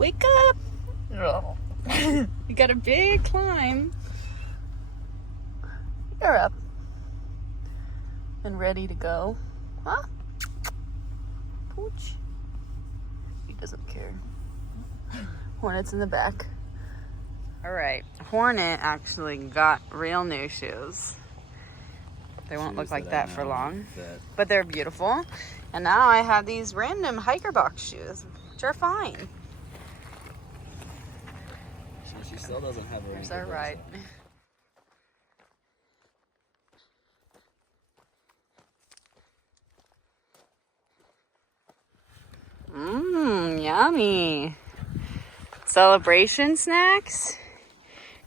Wake up! Oh. You got a big climb. You're up. And ready to go. Huh? Pooch. He doesn't care. Hornet's in the back. Alright, Hornet actually got real new shoes. They won't look like that for long, but they're beautiful. And now I have these random hiker box shoes, which are fine. She still doesn't have her. Here's our ride. Yummy. Celebration snacks.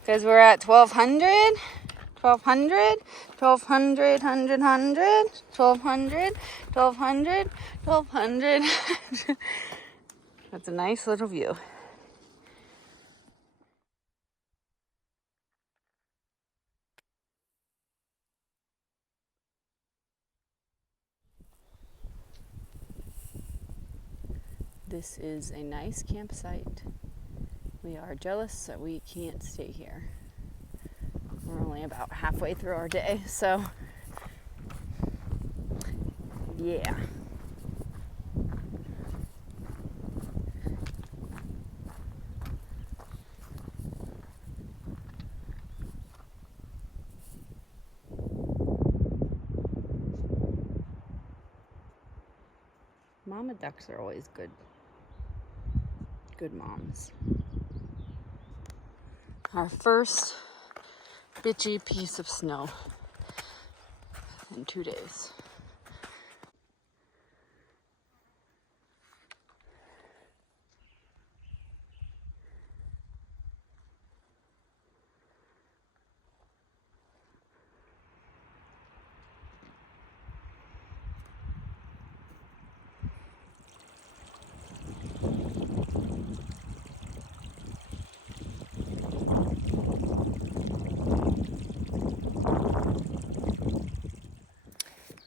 Because we're at 1,200. 1,200, 1,200, 100, 100, 1,200, 1,200, 1,200. That's a nice little view. This is a nice campsite. We are jealous that we can't stay here. We're only about halfway through our day, so yeah. Mama ducks are always good moms. Our first bitchy piece of snow in 2 days.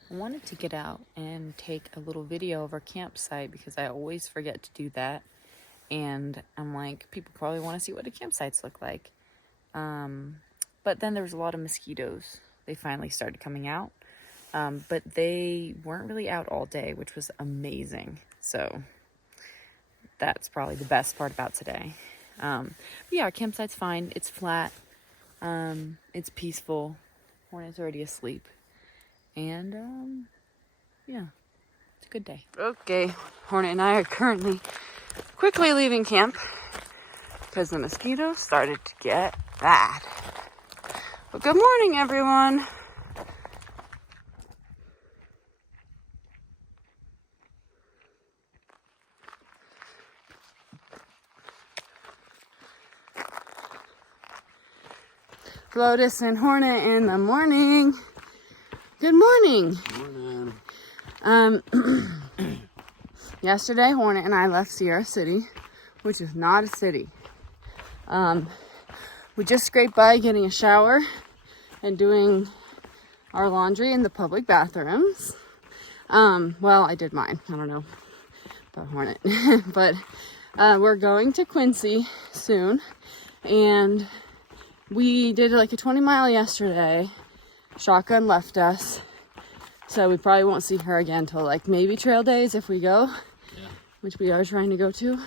I wanted to get out and take a little video of our campsite because I always forget to do that. And I'm like, people probably want to see what the campsites look like. But then there was a lot of mosquitoes. They finally started coming out. But they weren't really out all day, which was amazing. So that's probably the best part about today. But yeah, our campsite's fine. It's flat. It's peaceful. Hornet's already asleep. And, yeah, it's a good day. Okay, Hornet and I are currently quickly leaving camp because the mosquitoes started to get bad. Well, good morning, everyone. Lotus and Hornet in the morning. Good morning. Morning. Yesterday, Hornet and I left Sierra City, which is not a city. We just scraped by getting a shower and doing our laundry in the public bathrooms. Well, I did mine. I don't know about Hornet. But we're going to Quincy soon. And we did like a 20-mile yesterday. Shotgun left us, so we probably won't see her again till like maybe trail days if we go, which we are trying to go to.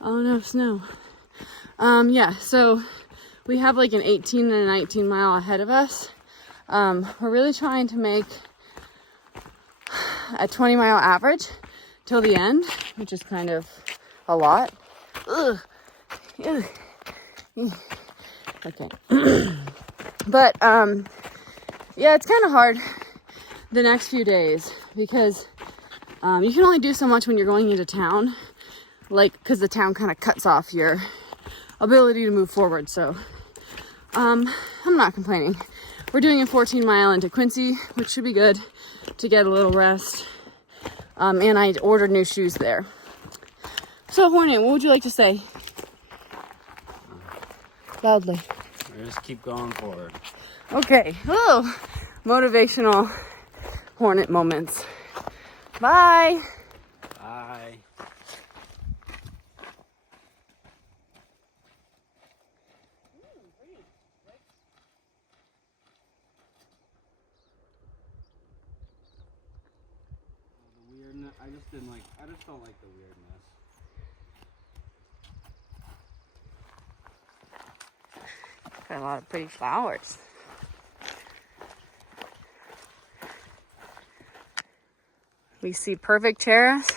Oh no, snow. Yeah, so we have like an 18 and a 19 mile ahead of us. We're really trying to make a 20-mile average till the end, which is kind of a lot. Ugh. Ugh. Okay. But yeah, it's kind of hard the next few days because you can only do so much when you're going into town, like because the town kind of cuts off your ability to move forward. So I'm not complaining. We're doing a 14-mile into Quincy, which should be good to get a little rest. And I ordered new shoes there. So Hornet, what would you like to say? Loudly. Just keep going forward. Okay. Oh, motivational Hornet moments. Bye. Bye. I just didn't like. I just don't like the weirdness. Got a lot of pretty flowers. We see perfect chairs.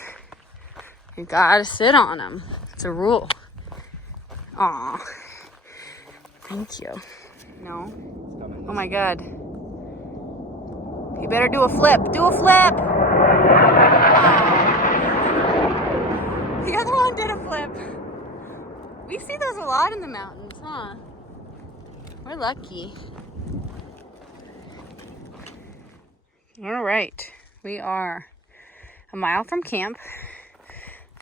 You gotta sit on them. It's a rule. Aw. Thank you. No. Oh my God. You better do a flip. Do a flip! Aw. The other one did a flip. We see those a lot in the mountains, huh? We're lucky. All right. We are a mile from camp.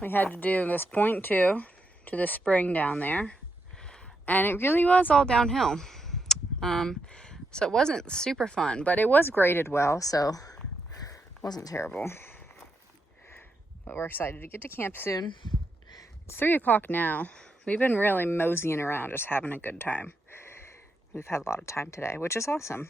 We had to do this 0.2 to the spring down there. And it really was all downhill. So it wasn't super fun, but it was graded well, so it wasn't terrible. But we're excited to get to camp soon. It's 3 o'clock now. We've been really moseying around, just having a good time. We've had a lot of time today, which is awesome.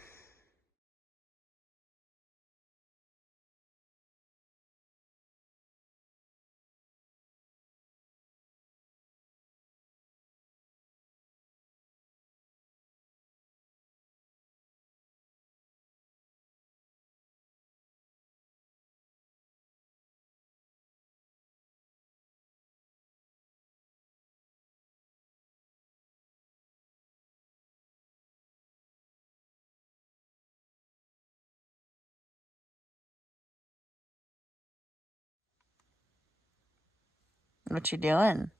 What you doing?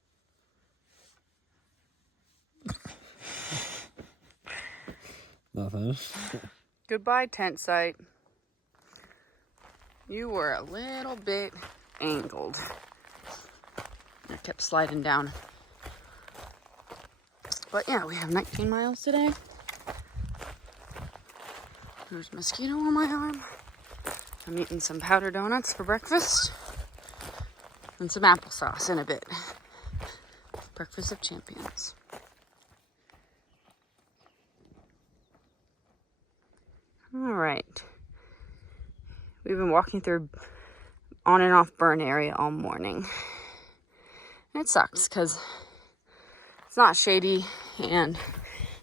Nothing. Goodbye, tent site. You were a little bit angled. I kept sliding down. But yeah, we have 19 miles today. There's a mosquito on my arm. I'm eating some powder donuts for breakfast. And some applesauce in a bit. Breakfast of champions. All right. We've been walking through on and off burn area all morning. And it sucks because it's not shady and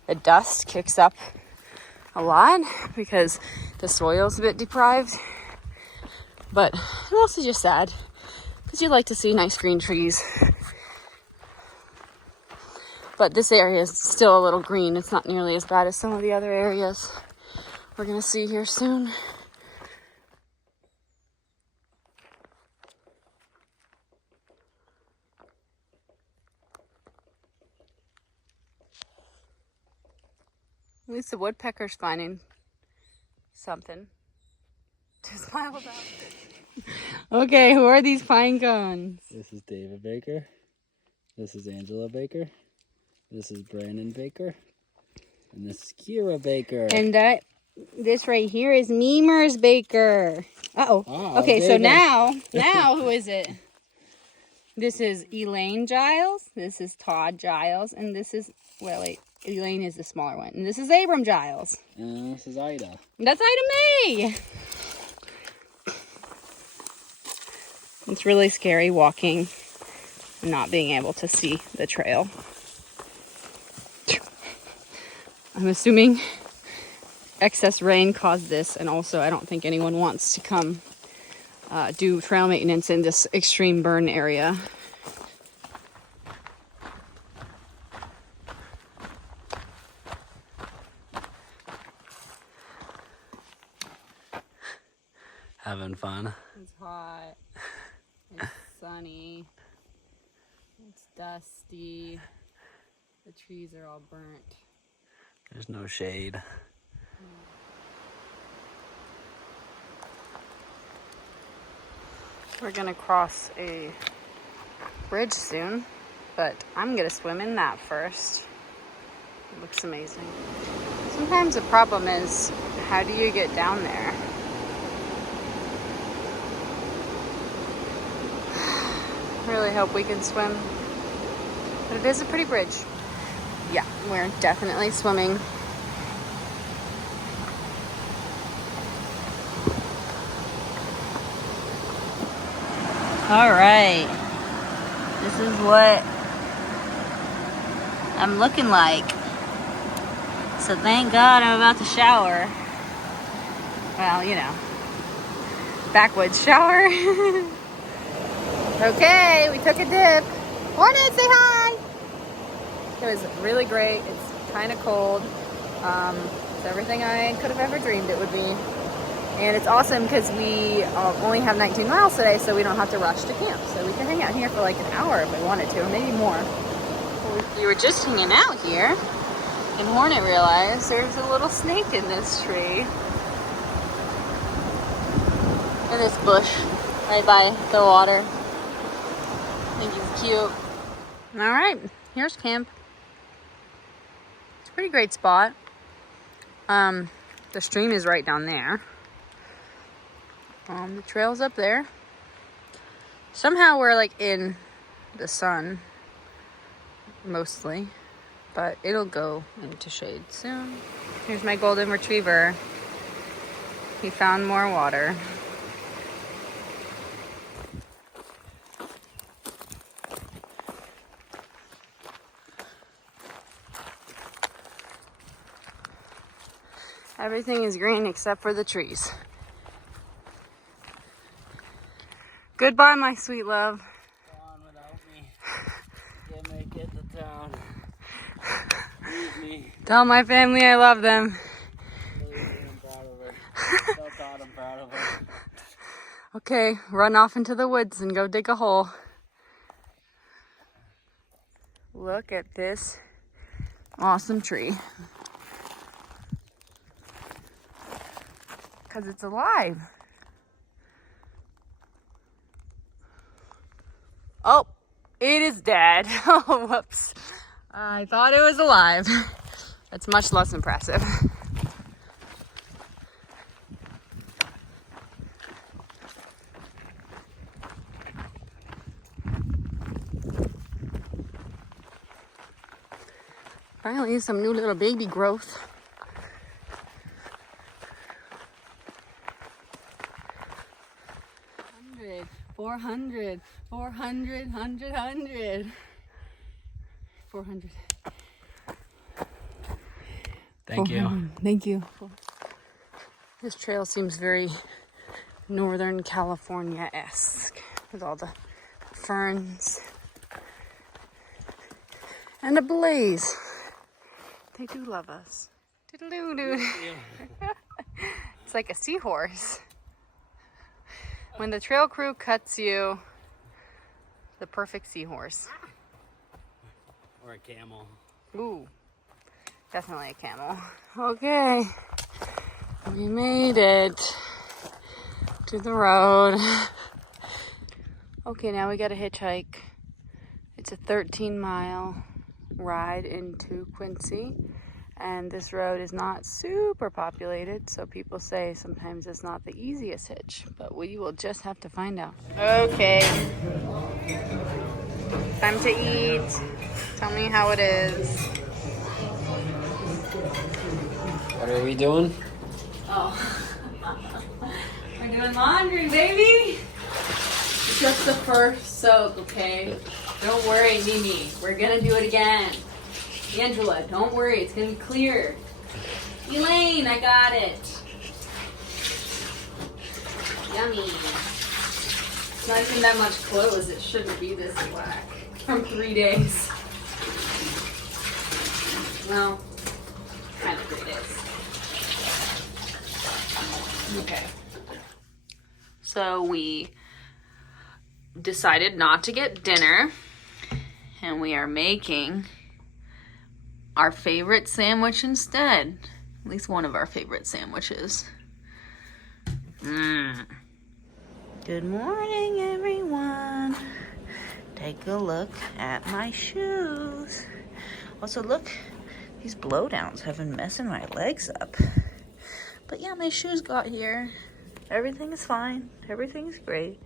the dust kicks up a lot because the soil's a bit deprived. But I'm also just sad because you like to see nice green trees. But this area is still a little green. It's not nearly as bad as some of the other areas we're gonna see here soon. At least the woodpecker's finding something to smile about. Okay, who are these pine cones? This is David Baker. This is Angela Baker. This is Brandon Baker. And this is Kira Baker. And this right here is Memers Baker. Uh-oh. Okay, David. so now who is it? This is Elaine Giles. This is Todd Giles. And this is, well, wait. Elaine is the smaller one. And this is Abram Giles. And this is Ida. That's Ida May. It's really scary walking and not being able to see the trail. I'm assuming excess rain caused this, and also I don't think anyone wants to come do trail maintenance in this extreme burn area. Having fun. It's hot. It's sunny. It's dusty. The trees are all burnt. There's no shade. We're gonna cross a bridge soon, but I'm gonna swim in that first. It looks amazing. Sometimes the problem is, how do you get down there? Really hope we can swim. But it is a pretty bridge. Yeah, we're definitely swimming. All right. This is what I'm looking like. So thank God I'm about to shower. Well, you know, backwoods shower. Okay, we took a dip. Hornet, say hi. It was really great. It's kind of cold. It's everything I could have ever dreamed it would be. And it's awesome because we only have 19 miles today, so we don't have to rush to camp. So we can hang out here for like an hour if we wanted to, or maybe more. We were just hanging out here, and Hornet realized there's a little snake in this tree. In this bush, right by the water. I think he's cute. All right, here's camp. It's a pretty great spot. The stream is right down there. The trail's up there. Somehow we're like in the sun, mostly, but it'll go into shade soon. Here's my golden retriever. He found more water. Everything is green except for the trees. Goodbye, my sweet love. Go on without me. Can't make it to town. Leave me. Tell my family I love them. Leave me. I'm proud of her. Tell Todd I'm proud of her. Okay, run off into the woods and go dig a hole. Look at this awesome tree. Because it's alive. Oh, it is dead. Oh, whoops. I thought it was alive. That's much less impressive. Finally, some new little baby growth. 400, 400, 100. Thank you. Thank you. This trail seems very Northern California-esque with all the ferns and a blaze. They do love us. Doodaloo-doo. It's like a seahorse. When the trail crew cuts you, the perfect seahorse. Or a camel. Ooh, definitely a camel. Okay, we made it to the road. Okay, now we got to hitchhike. It's a 13-mile ride into Quincy. And this road is not super populated, so people say sometimes it's not the easiest hitch, but we will just have to find out. Okay, time to eat. Tell me how it is. What are we doing? Oh, we're doing laundry, baby. Just the first soak, okay? Don't worry, Mimi. We're gonna do it again. Angela, don't worry, it's gonna be clear. Elaine, I got it. Yummy. It's not even that much clothes. It shouldn't be this black from 3 days. Well, kind of 3 days. Okay. So we decided not to get dinner, and we are making our favorite sandwich instead. At least one of our favorite sandwiches. Good morning, everyone. Take a look at my shoes. Also, look, these blowdowns have been messing my legs up. But yeah, my shoes got here. Everything is fine. Everything is great.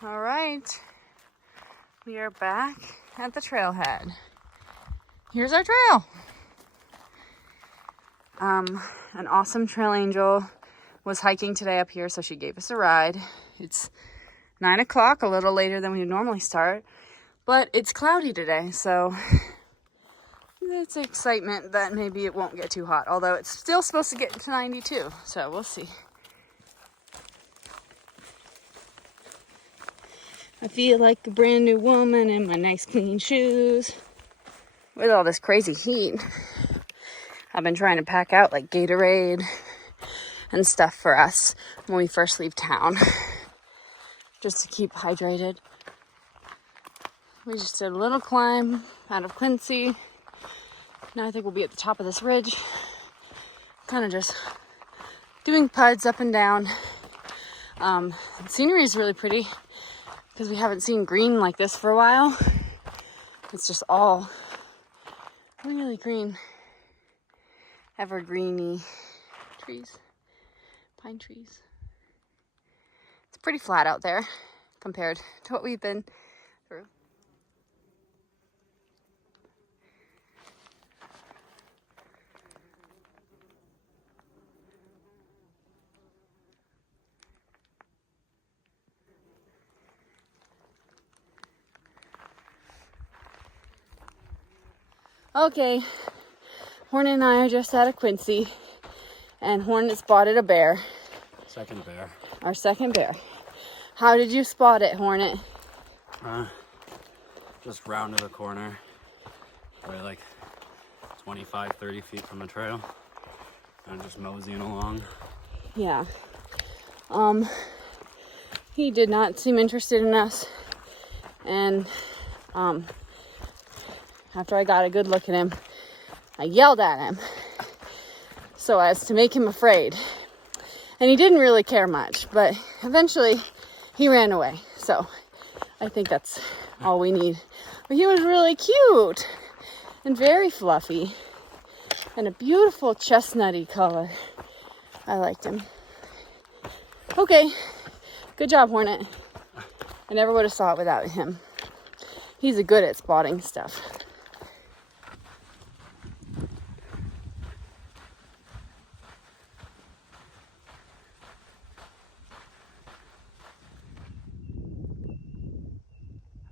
All right, we are back at the trailhead. Here's our trail. An awesome trail angel was hiking today up here, so she gave us a ride. It's 9 o'clock, a little later than we normally start, but it's cloudy today, so it's excitement that maybe it won't get too hot, although it's still supposed to get to 92, so we'll see. I feel like a brand new woman in my nice clean shoes. With all this crazy heat, I've been trying to pack out like Gatorade and stuff for us when we first leave town, just to keep hydrated. We just did a little climb out of Quincy. Now I think we'll be at the top of this ridge, kind of just doing puds up and down. The scenery is really pretty because we haven't seen green like this for a while. It's just all really green, evergreeny trees, pine trees. It's pretty flat out there compared to what we've been through. Okay, Hornet and I are just out of Quincy, and Hornet spotted a bear. Second bear. Our second bear. How did you spot it, Hornet? Just rounded a corner. We're like 25, 30 feet from the trail. And just moseying along. Yeah. He did not seem interested in us, and after I got a good look at him, I yelled at him so as to make him afraid. And he didn't really care much, but eventually he ran away. So I think that's all we need. But he was really cute and very fluffy and a beautiful chestnutty color. I liked him. Okay, good job, Hornet. I never would have saw it without him. He's good at spotting stuff.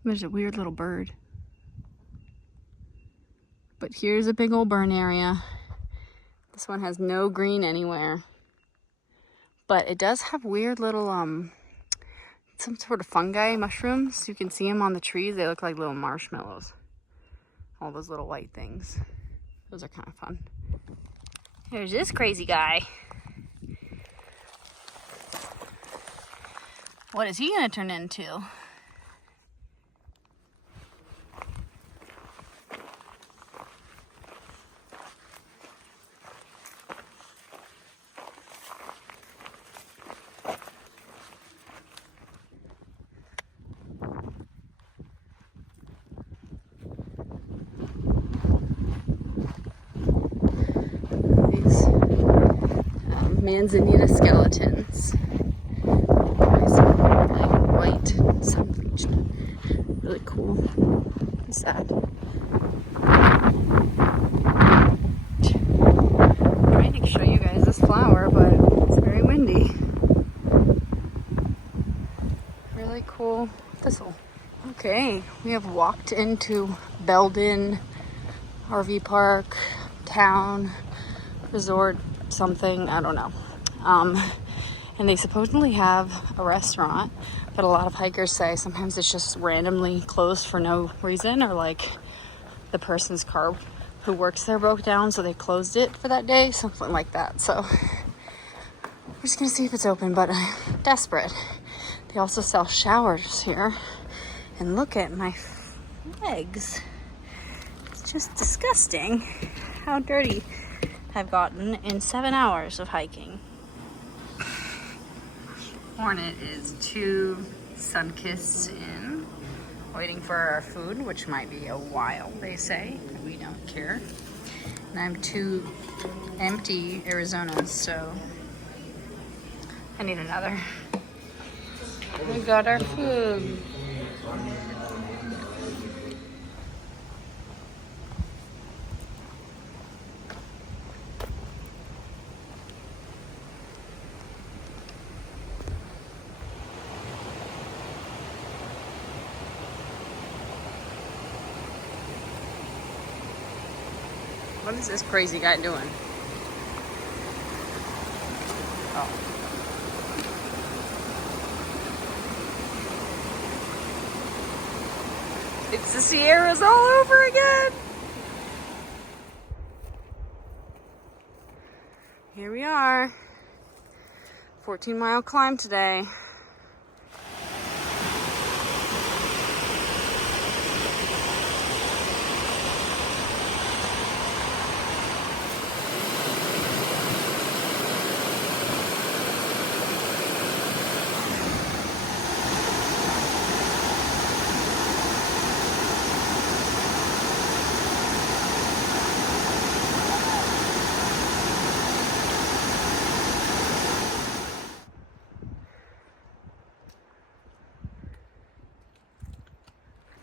There's a weird little bird. But here's a big old burn area. This one has no green anywhere. But it does have weird little, some sort of fungi, mushrooms. You can see them on the trees. They look like little marshmallows. All those little white things. Those are kind of fun. There's this crazy guy. What is he gonna turn into? Manzanita skeletons. Nice, like white, sun-bleached. Really cool. Sad. I'm trying to show you guys this flower, but it's very windy. Really cool thistle. Okay, we have walked into Belden RV park, town, resort, something, I don't know. And they supposedly have a restaurant, but a lot of hikers say sometimes it's just randomly closed for no reason, or like the person's car who works there broke down, so they closed it for that day, something like that. So we're just gonna see if it's open, but I'm desperate. They also sell showers here, and look at my legs. It's just disgusting how dirty I've gotten in 7 hours of hiking. Hornet is 2 sun-kissed in, waiting for our food, which might be a while, they say. We don't care. And I'm 2 empty Arizonas, so I need another. We got our food. What is this crazy guy doing? Oh. It's the Sierras all over again. Here we are. 14-mile climb today.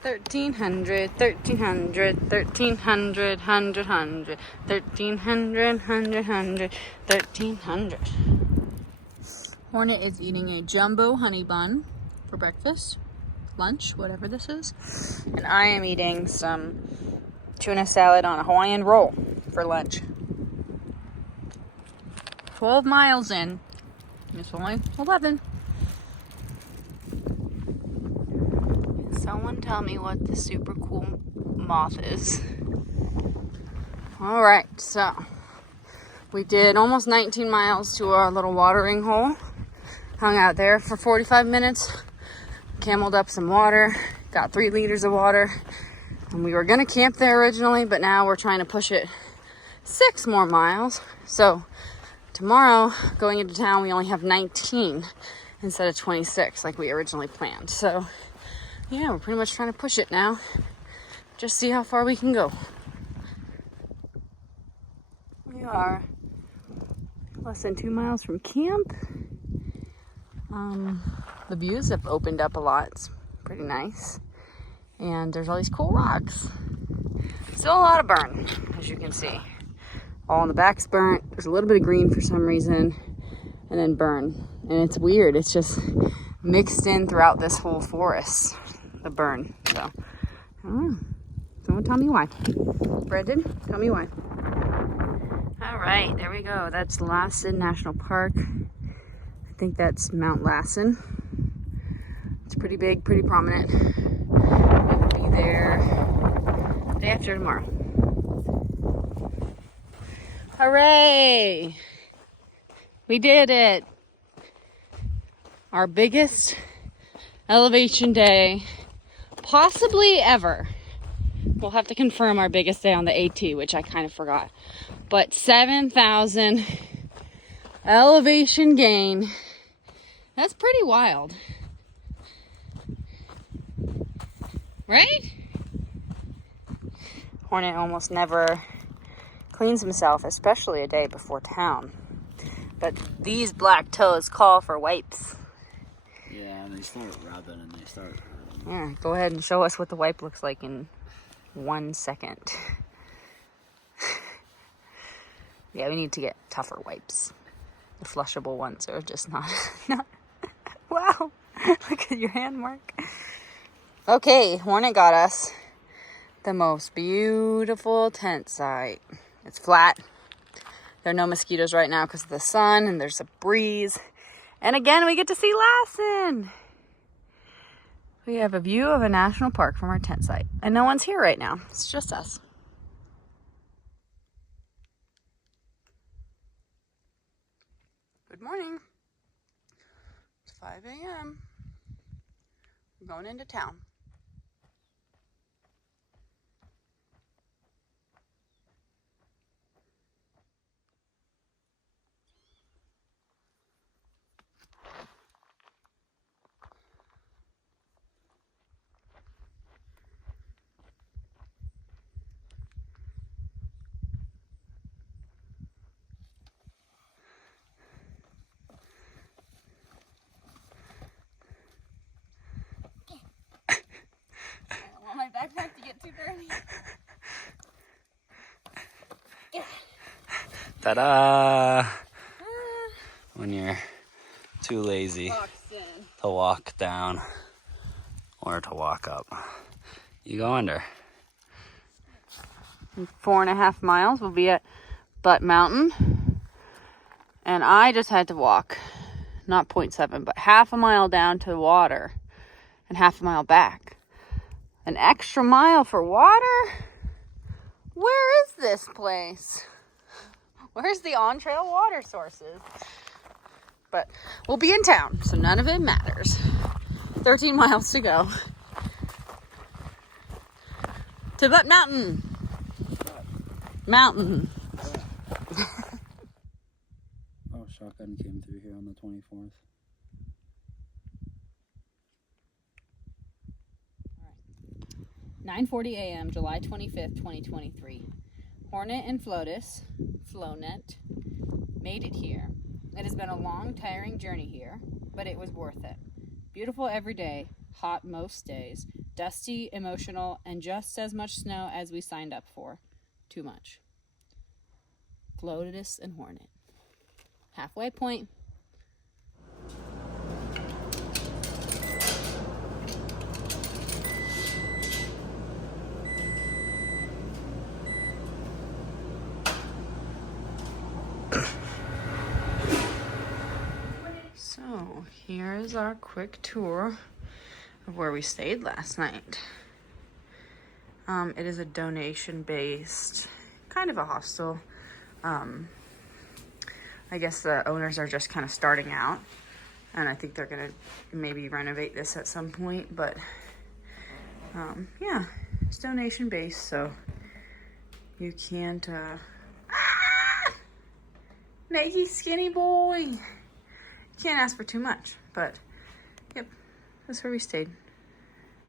$1,300, $1,300, $1,300, $100, $1,300, $100, $1,300. Hornet is eating a jumbo honey bun for breakfast, lunch, whatever this is. And I am eating some tuna salad on a Hawaiian roll for lunch. 12 miles in. It's only 11. Someone tell me what this super cool moth is. Alright, so we did almost 19 miles to our little watering hole. Hung out there for 45 minutes. Cameled up some water. Got 3 liters of water. And we were going to camp there originally, but now we're trying to push it 6 more miles. So tomorrow, going into town, we only have 19 instead of 26 like we originally planned. So yeah, we're pretty much trying to push it now. Just see how far we can go. We are less than 2 miles from camp. The views have opened up a lot. It's pretty nice. And there's all these cool rocks. Still a lot of burn, as you can see. All in the back's burnt. There's a little bit of green for some reason. And then burn. And it's weird. It's just mixed in throughout this whole forest. The burn. So, someone tell me why. Brendan, tell me why. All right, there we go. That's Lassen National Park. I think that's Mount Lassen. It's pretty big, pretty prominent. We'll be there the day after tomorrow. Hooray! We did it. Our biggest elevation day possibly ever. We'll have to confirm our biggest day on the AT, which I kind of forgot. But 7,000 elevation gain. That's pretty wild. Right? Hornet almost never cleans himself, especially a day before town. But these black toes call for wipes. Yeah, and they start rubbing and they start hurting. Yeah, go ahead and show us what the wipe looks like in 1 second. Yeah, we need to get tougher wipes. The flushable ones are just not. Wow, look at your hand mark. Okay, Hornet got us the most beautiful tent site. It's flat. There are no mosquitoes right now because of the sun, and there's a breeze. And again, we get to see Lassen. We have a view of a national park from our tent site. And no one's here right now. It's just us. Good morning. It's 5 a.m. We're going into town. My backpack to get too dirty. Ta-da! When you're too lazy to walk down or to walk up, you go under. In 4.5 miles, we'll be at Butt Mountain. And I just had to walk, not 0.7, but half a mile down to the water and half a mile back. An extra mile for water? Where is this place? Where's the on-trail water sources? But we'll be in town, so none of it matters. 13 miles to go. To Butt Mountain. Mountain. Oh, shotgun came through here on the 24th. 9:40 a.m., July 25th, 2023. Hornet and Flownet, made it here. It has been a long, tiring journey here, but it was worth it. Beautiful every day, hot most days, dusty, emotional, and just as much snow as we signed up for. Too much. Flotus and Hornet. Halfway point. So here is our quick tour of where we stayed last night. It is a donation-based, kind of a hostel. I guess the owners are just kind of starting out, and I think they're gonna maybe renovate this at some point, but yeah, it's donation-based, so you can't, Maggie, skinny boy. Can't ask for too much, but yep, that's where we stayed.